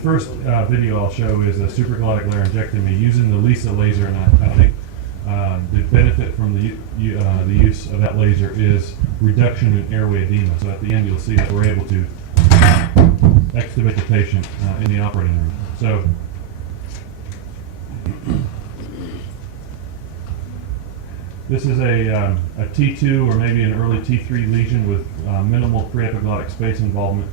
first video I'll show is a supraglottic laryngectomy using the LISA laser, and I think the benefit from the use of that laser is reduction in airway edema. So at the end you'll see that we're able to extubate the patient in the operating room. So this is a T2 or maybe an early T3 lesion with minimal preepiglottic space involvement.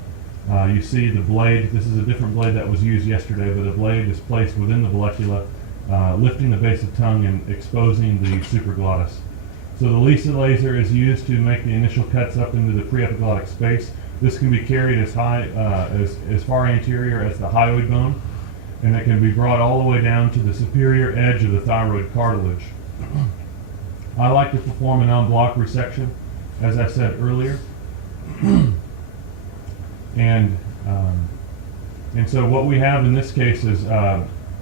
You see the blade. This is a different blade that was used yesterday, but the blade is placed within the vallecula, lifting the base of tongue and exposing the supraglottis. So the LISA laser is used to make the initial cuts up into the preepiglottic space. This can be carried as high as far anterior as the hyoid bone, and it can be brought all the way down to the superior edge of the thyroid cartilage. I like to perform an en bloc resection, as I said earlier. And so what we have in this case is,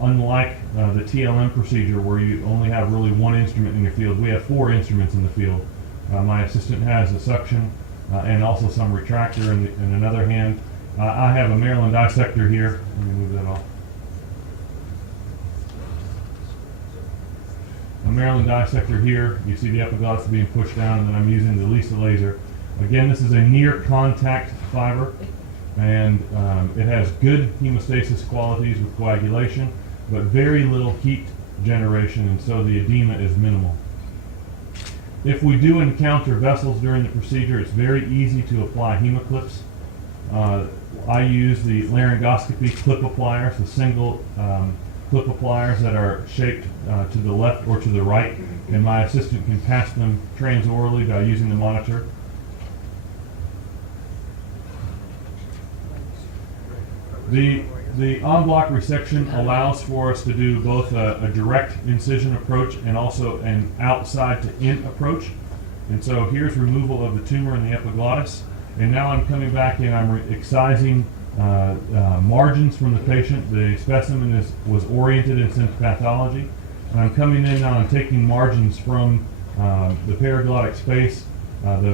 unlike the TLM procedure where you only have really one instrument in your field, we have 4 instruments in the field. My assistant has a suction and also some retractor in another hand. I have a Maryland dissector here. Let me move that off. A Maryland dissector here. You see the epiglottis being pushed down, and then I'm using the LISA laser. Again, this is a near contact fiber, and it has good hemostasis qualities with coagulation, but very little heat generation, and so the edema is minimal. If we do encounter vessels during the procedure, it's very easy to apply hemoclips. I use the laryngoscopy clip appliers, the single clip appliers that are shaped to the left or to the right, and my assistant can pass them transorally by using the monitor. The en bloc resection allows for us to do both a direct incision approach and also an outside to in approach. And so here's removal of the tumor in the epiglottis. And now I'm coming back and I'm excising margins from the patient. The specimen was oriented in symptopathology. And I'm coming in now and taking margins from the periglottic space.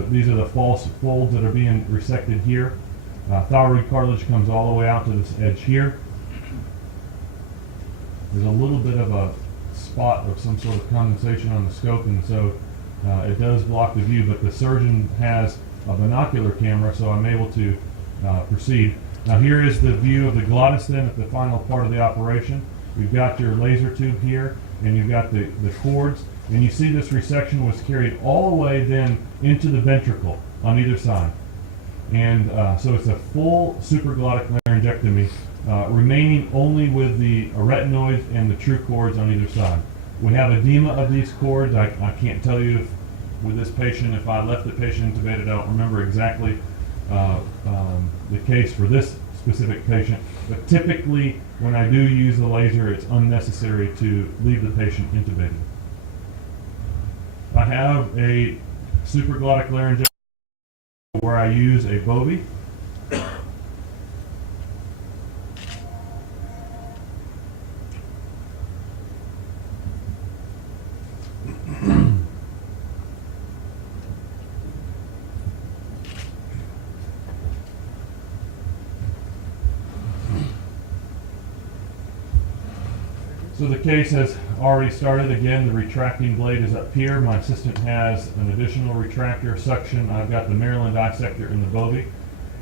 These are the false folds that are being resected here. Thyroid cartilage comes all the way out to this edge here. There's a little bit of a spot of some sort of condensation on the scope, and so it does block the view, but the surgeon has a binocular camera, so I'm able to proceed. Now here is the view of the glottis then at the final part of the operation. You've got your laser tube here, and you've got the cords, and you see this resection was carried all the way then into the ventricle on either side. And so it's a full supraglottic laryngectomy, remaining only with the arytenoids and the true cords on either side. We have edema of these cords. I can't tell you with this patient, if I left the patient intubated, I don't remember exactly the case for this specific patient. But typically, when I do use the laser, it's unnecessary to leave the patient intubated. I have a supraglottic laryngectomy where I use a bovie. So the case has already started. Again, the retracting blade is up here. My assistant has an additional retractor, suction. I've got the Maryland dissector in the bovie.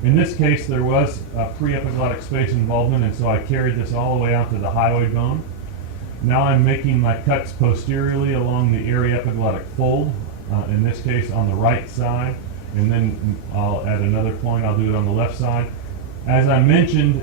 In this case, there was a pre-epiglottic space involvement, and so I carried this all the way out to the hyoid bone. Now I'm making my cuts posteriorly along the aryepiglottic fold, in this case on the right side, and then I'll add another point. I'll do it on the left side. As I mentioned,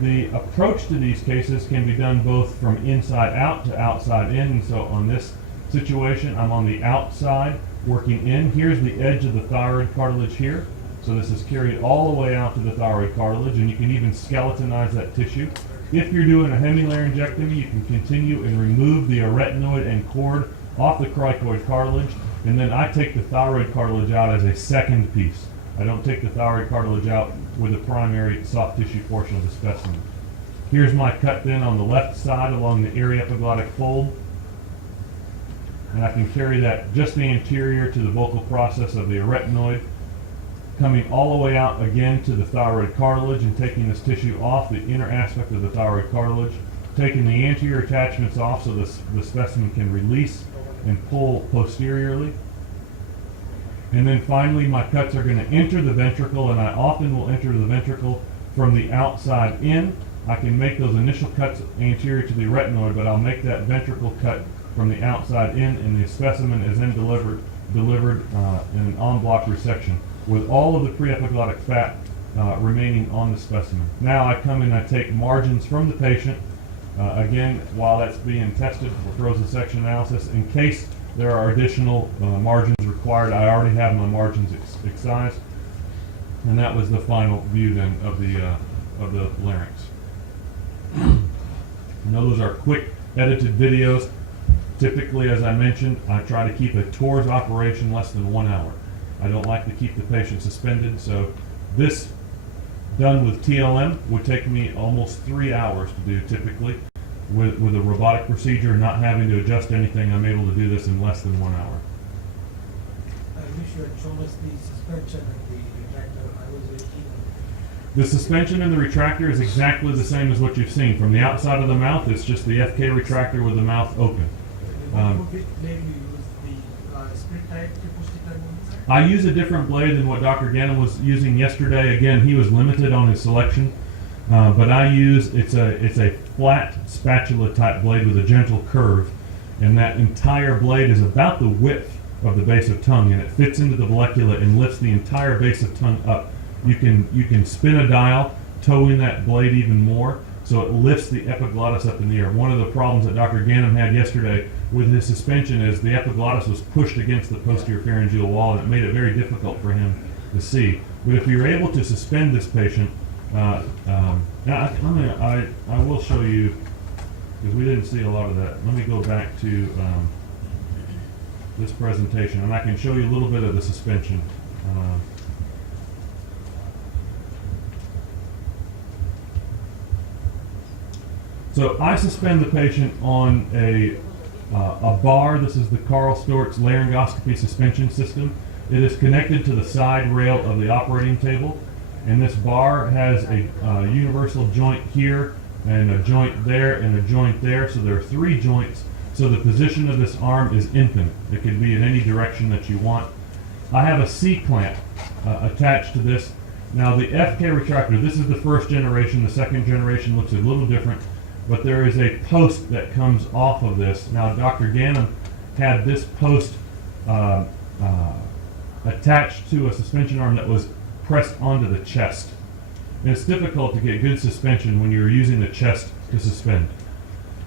the approach to these cases can be done both from inside out to outside in, and so on this situation, I'm on the outside working in. Here's the edge of the thyroid cartilage here. So this is carried all the way out to the thyroid cartilage, and you can even skeletonize that tissue. If you're doing a hemilaryngectomy, you can continue and remove the arytenoid and cord off the cricoid cartilage, and then I take the thyroid cartilage out as a second piece. I don't take the thyroid cartilage out with the primary soft tissue portion of the specimen. Here's my cut then on the left side along the aryepiglottic fold, and I can carry that just the anterior to the vocal process of the arytenoid, coming all the way out again to the thyroid cartilage and taking this tissue off the inner aspect of the thyroid cartilage, taking the anterior attachments off so the specimen can release and pull posteriorly. And then finally my cuts are going to enter the ventricle, and I often will enter the ventricle from the outside in. I can make those initial cuts anterior to the retinoid, but I'll make that ventricle cut from the outside in, and the specimen is then delivered in an en bloc resection with all of the pre-epiglottic fat remaining on the specimen. Now I come in and I take margins from the patient, again, while that's being tested for frozen section analysis. In case there are additional margins required, I already have my margins excised. And that was the final view then of the larynx. Those are quick edited videos. Typically, as I mentioned, I try to keep a TORS operation less than 1 hour. I don't like to keep the patient suspended, so this done with TLM would take me almost 3 hours to do typically. With a robotic procedure, not having to adjust anything, I'm able to do this in less than 1 hour. I wish you had shown us the suspension and the retractor. I was very keen on The suspension and the retractor is exactly the same as what you've seen. From the outside of the mouth, it's just the FK retractor with the mouth open. Which blade you use, the split type to push the tongue inside? I use a different blade than what Dr. Gannon was using yesterday. Again, he was limited on his selection, but I use, it's a flat spatula type blade with a gentle curve, and that entire blade is about the width of the base of tongue, and it fits into the vallecula and lifts the entire base of tongue up. You can spin a dial, towing that blade even more, so it lifts the epiglottis up in the air. One of the problems that Dr. Gannon had yesterday with his suspension is the epiglottis was pushed against the posterior pharyngeal wall, and it made it very difficult for him to see. But if you're able to suspend this patient, I will show you, because we didn't see a lot of that. Let me go back to this presentation, and I can show you a little bit of the suspension. So I suspend the patient on a bar. This is the Karl Storz laryngoscopy suspension system. It is connected to the side rail of the operating table, and this bar has a universal joint here, and a joint there, and a joint there. So there are 3 joints. So the position of this arm is infinite. It can be in any direction that you want. I have a C-clamp attached to this. Now the FK retractor, this is the first generation. The second generation looks a little different, but there is a post that comes off of this. Now Dr. Gannon had this post attached to a suspension arm that was pressed onto the chest. And it's difficult to get good suspension when you're using the chest to suspend.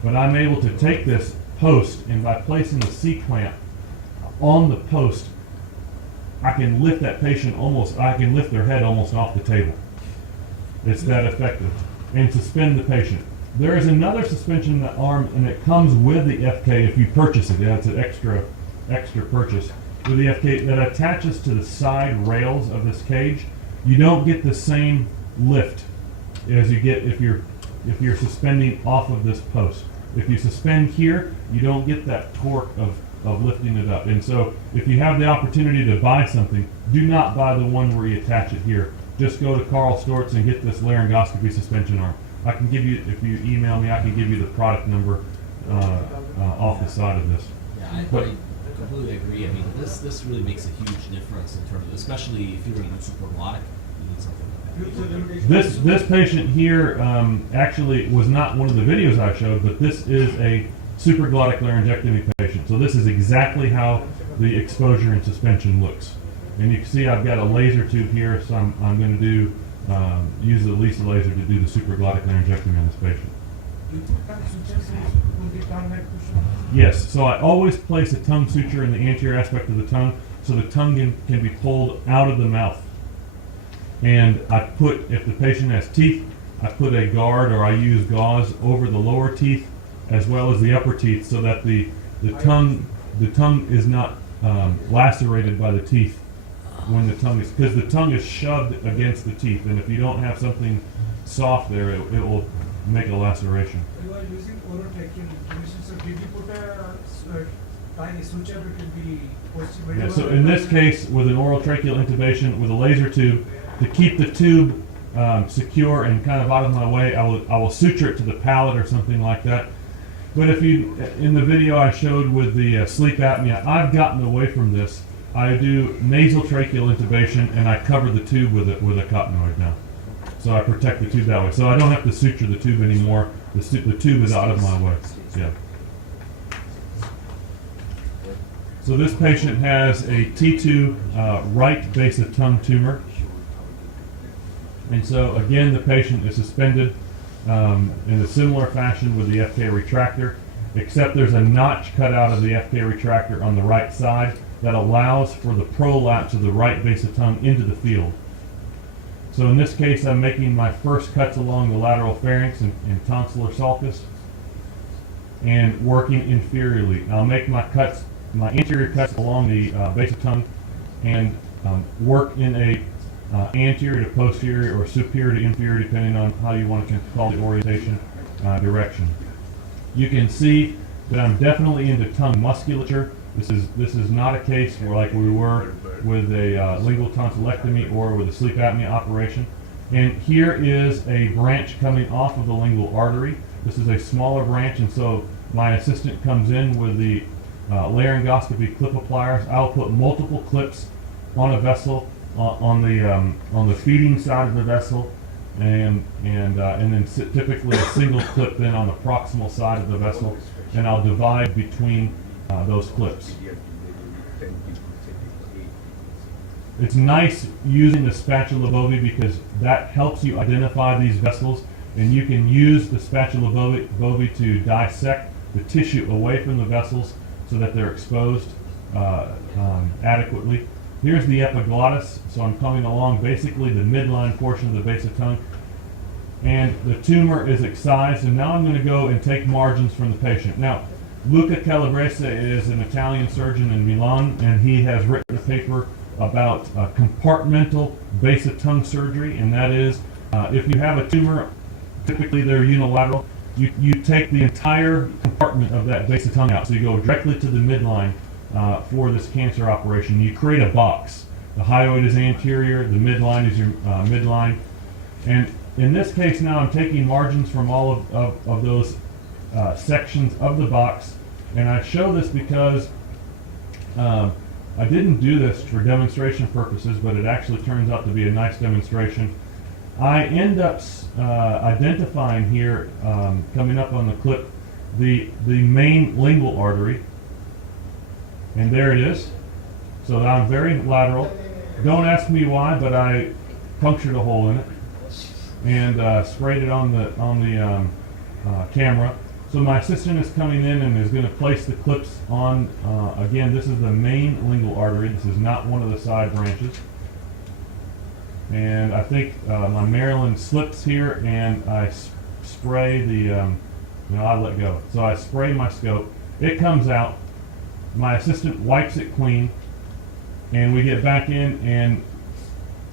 But I'm able to take this post, and by placing the C-clamp on the post, I can lift that patient I can lift their head almost off the table. It's that effective. And suspend the patient. There is another suspension in the arm, and it comes with the FK if you purchase it. That's an extra purchase. With the FK that attaches to the side rails of this cage. You don't get the same lift as you get if you're suspending off of this post. If you suspend here, you don't get that torque of lifting it up. And so if you have the opportunity to buy something, do not buy the one where you attach it here. Just go to Karl Storz and get this laryngoscopy suspension arm. I can give you, if you email me, I can give you the product number off the side of this. Yeah, I completely agree. I mean, this really makes a huge difference in terms of, especially if you're going to do supraglottic, you need something like that. This patient here actually was not one of the videos I showed, but this is a supraglottic laryngectomy patient. So this is exactly how the exposure and suspension looks. And you can see I've got a laser tube here, so I'm going to do use the Lisa laser to do the supraglottic laryngectomy on this patient. Yes, so I always place a tongue suture in the anterior aspect of the tongue so the tongue can be pulled out of the mouth. And I put, if the patient has teeth, I put a guard or I use gauze over the lower teeth as well as the upper teeth so that the tongue is not lacerated by the teeth when the tongue is, because the tongue is shoved against the teeth, and if you don't have something soft there, it will make a laceration. You are using orotracheal intubations, so did you put a applying a suture, it will be posted. Yeah, so in this case, with an oral tracheal intubation with a laser tube, to keep the tube secure and kind of out of my way, I will suture it to the palate or something like that. But if you, in the video I showed with the sleep apnea, I've gotten away from this. I do nasal tracheal intubation and I cover the tube with a cottonoid now. So I protect the tube that way. So I don't have to suture the tube anymore. The tube is out of my way. Yeah. So this patient has a T2 right base of tongue tumor. And so again, the patient is suspended in a similar fashion with the FK retractor, except there's a notch cut out of the FK retractor on the right side that allows for the prolapse of the right base of tongue into the field. So in this case, I'm making my first cuts along the lateral pharynx and tonsillar sulcus and working inferiorly. I'll make my cuts, my anterior cuts along the base of tongue and work in a anterior to posterior or superior to inferior, depending on how you want to call the orientation direction. You can see that I'm definitely into tongue musculature. This is not a case where like we were with a lingual tonsillectomy or with a sleep apnea operation. And here is a branch coming off of the lingual artery. This is a smaller branch, and so my assistant comes in with the laryngoscopy clip appliers. I'll put multiple clips on a vessel on the feeding side of the vessel, and then typically a single clip then on the proximal side of the vessel, and I'll divide between those clips. It's nice using the spatula bovi because that helps you identify these vessels, and you can use the spatula bovi to dissect the tissue away from the vessels so that they're exposed adequately. Here's the epiglottis, so I'm coming along basically the midline portion of the base of tongue, and the tumor is excised, and now I'm going to go and take margins from the patient. Now, Luca Calabrese is an Italian surgeon in Milan, and he has written a paper about compartmental base of tongue surgery, and that is if you have a tumor, typically they're unilateral, you take the entire compartment of that base of tongue out. So you go directly to the midline for this cancer operation. You create a box. The hyoid is anterior, the midline is your midline. And in this case now I'm taking margins from all of those sections of the box, and I show this because I didn't do this for demonstration purposes, but it actually turns out to be a nice demonstration. I end up identifying here, coming up on the clip, the main lingual artery, and there it is. So I'm very lateral. Don't ask me why, but I punctured a hole in it and sprayed it on the camera. So my assistant is coming in and is going to place the clips on, again, this is the main lingual artery. This is not one of the side branches. And I think my Maryland slips here, and I spray the, no, I let go. So I spray my scope. It comes out. My assistant wipes it clean, and we get back in, and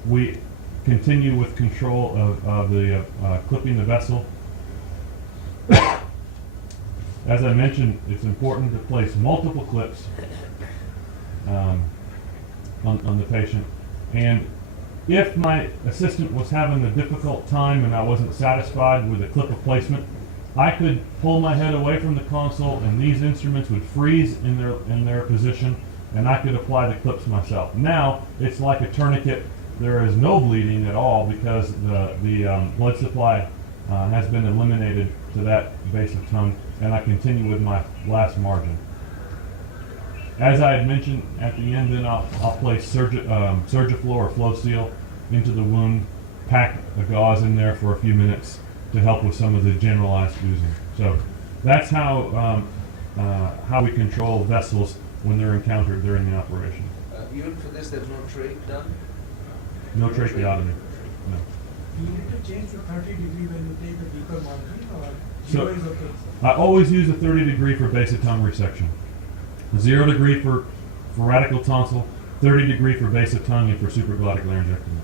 we continue with control of the clipping the vessel. As I mentioned, it's important to place multiple clips on the patient. And if my assistant was having a difficult time and I wasn't satisfied with the clip placement, I could pull my head away from the console and these instruments would freeze in their position, and I could apply the clips myself. Now it's like a tourniquet. There is no bleeding at all because the blood supply has been eliminated to that base of tongue, and I continue with my last margin. As I had mentioned at the end, then I'll place Surgiflow or Flow Seal into the wound, pack a gauze in there for a few minutes to help with some of the generalized oozing. So that's how we control vessels when they're encountered during the operation. Even for this, there's no trach done? No tracheotomy. No. You need to change to 30 degree when you take the deeper margin, or So- 0 is okay? I always use a 30 degree for base of tongue resection. 0 degree for radical tonsil, 30 degree for base of tongue and for supraglottic laryngectomy.